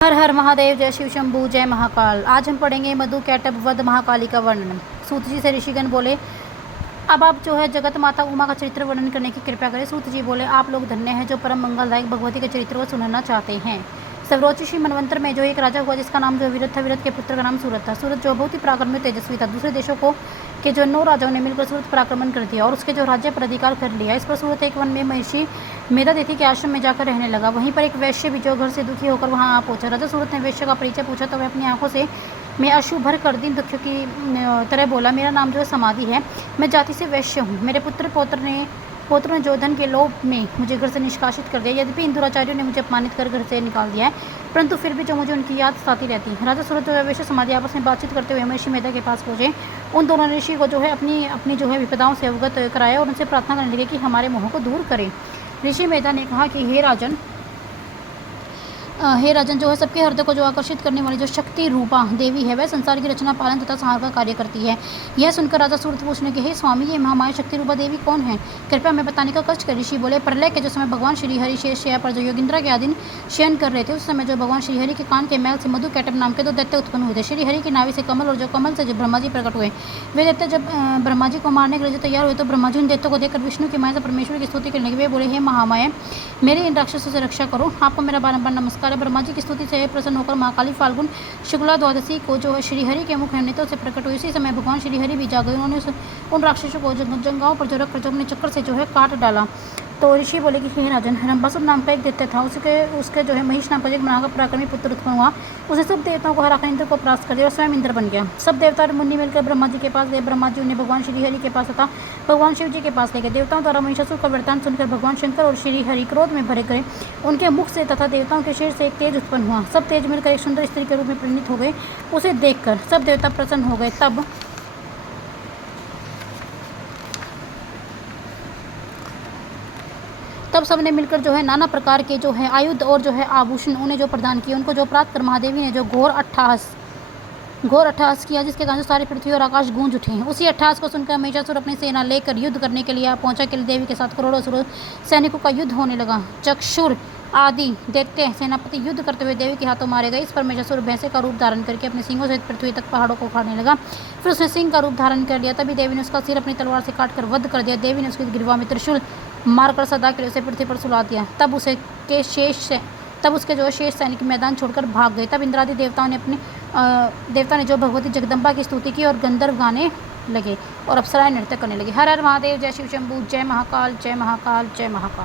हर हर महादेव, जय शिव शंभू, जय महाकाल। आज हम पढ़ेंगे मधु कैटभ वध महाकाली का वर्णन। सूत जी से ऋषिगण बोले, अब आप जो है जगत माता उमा का चरित्र वर्णन करने की कृपा करें। सूत जी बोले, आप लोग धन्य हैं जो परम मंगलदायक भगवती के चरित्र को सुनना चाहते हैं। सर्वरोचिषि मनवंतर में जो एक राजा हुआ जिसका नाम जो विरत था, विरत के पुत्र का नाम सूरत था। सूरत जो बहुत ही पराक्रमी तेजस्वी था। दूसरे देशों को के जो 9 राजाओं ने मिलकर सूरत पर आक्रमण कर दिया और उसके जो राज्य पर अधिकार कर लिया। इस पर सूरत एक वन में महर्षि मेधातिथि के आश्रम में जाकर रहने लगा। वहीं पर एक वैश्य भी जो घर से दुखी होकर वहां आ पहुंचा। राजा सूरत ने वैश्य का परिचय पूछा तो वह अपनी आंखों से मैं अश्रु भर कर दिन दुखियों की तरह बोला, मेरा नाम जो है समाधि है, मैं जाति से वैश्य हूँ। मेरे पौत्र ने जो धन के लोभ में मुझे घर से निष्कासित कर दिया। यद्यपि इन दुराचार्यों ने मुझे अपमानित कर घर से निकाल दिया है, परंतु फिर भी जो मुझे उनकी याद सताती रहती है। राजा सूरत और वैश्य समाधि आपस में बातचीत करते हुए महर्षि मेधा के पास पहुंचे। उन दोनों ऋषि को जो है अपनी जो है विपदाओं से अवगत कराया और उनसे प्रार्थना करने लगे कि हमारे मोह को दूर करें। ऋषि मेधा ने कहा कि हे राजन, जो है सबके हृदय को जो आकर्षित करने वाली जो शक्ति रूपा देवी है, वह संसार की रचना, पालन तथा संहार का कार्य करती है। यह सुनकर राजा सूरत पूछने के, हे स्वामी, ये महामाया शक्ति रूपा देवी कौन है? कृपया हमें बताने का कष्ट कर। ऋषि बोले, प्रलय के जो समय भगवान श्री हरि शेष शैया पर जो योगिंद्रा के अधीन शयन कर रहे थे, उस समय जो भगवान श्रीहरि के कान के मैल से मधु कैटभ नाम के 2 दैत्य उत्पन्न हुए थे। श्रीहरि की नाभि से कमल और जो कमल से जो ब्रह्मा जी प्रकट हुए। वे दैत्य जब ब्रह्मा जी को मारने के लिए तैयार हुए तो ब्रह्मा जी उन दैत्यों को देखकर विष्णु की माया से परमेश्वर की स्तुति करने के बोले, हे महामाया, मेरे इन राक्षसों से रक्षा करो, आपको मेरा बारंबार नमस्कार है। ब्रह्मा जी की स्तुति से प्रसन्न होकर महाकाली फाल्गुन शुक्ला द्वादशी को जो है श्रीहरि के मुख नेत्रों से प्रकट हुई। इसी समय भगवान श्रीहरि भी जाग गए। उन्होंने उन राक्षसों को जंगाओं पर जो रखकर जो अपने चक्कर से जो है काट डाला। तो ऋषि बोले कि हे राजन, रंभासुर नाम का एक दैत्य था, उसके जो है महिष नाम का एक महापराक्रमी पुत्र उत्पन्न हुआ। उसने सब देवताओं को हराकर इंद्र को परास्त कर दिया और स्वयं इंद्र बन गया। सब देवता और मुनि मिलकर ब्रह्मा जी के पास गए। ब्रह्मा जी उन्हें भगवान श्रीहरि के पास तथा भगवान शिव जी के पास ले गए। देवताओं द्वारा महिषासुर का वृत्तांत सुनकर भगवान शंकर और श्रीहरि क्रोध में भरे गए। उनके मुख से तथा देवताओं के शरीर से एक तेज उत्पन्न हुआ। सब तेज मिलकर एक सुंदर स्त्री के रूप में परिणित हो गए। उसे देखकर सब देवता प्रसन्न हो गए। तब सबने मिलकर जो है नाना प्रकार के जो है आयुध और जो है आभूषण उन्हें जो प्रदान किए। उनको जो प्राप्त कर महादेवी ने जो घोर अट्टहास किया, जिसके कारण सारी पृथ्वी और आकाश गूंज उठे। उसी अट्टहास को सुनकर महिषासुर अपनी सेना लेकर युद्ध करने के लिए पहुंचा। के देवी के साथ करोड़ों असुर सैनिकों का युद्ध होने लगा। चक्षुर आदि दैत्य सेनापति युद्ध करते हुए देवी के हाथों मारे गए। इस पर महिषासुर भैंसे का रूप धारण करके अपने सिंगों सहित पृथ्वी तक पहाड़ों को उखाड़ने लगा। फिर उसने सिंह का रूप धारण कर लिया। तभी देवी ने उसका सिर अपनी तलवार से काटकर वध कर दिया। देवी ने उसकी गिरवा में त्रिशूल मारकर सदा के लिए उसे पृथ्वी पर सुला दिया। तब उसके जो शेष सैनिक मैदान छोड़कर भाग गए। तब इंद्रादि देवता ने जो भगवती जगदम्बा की स्तुति की और गंधर्व गाने लगे और अप्सराएं नृत्य करने लगे। हर हर महादेव, जय शिव शंभू, जय महाकाल, जय महाकाल, जय महाकाल।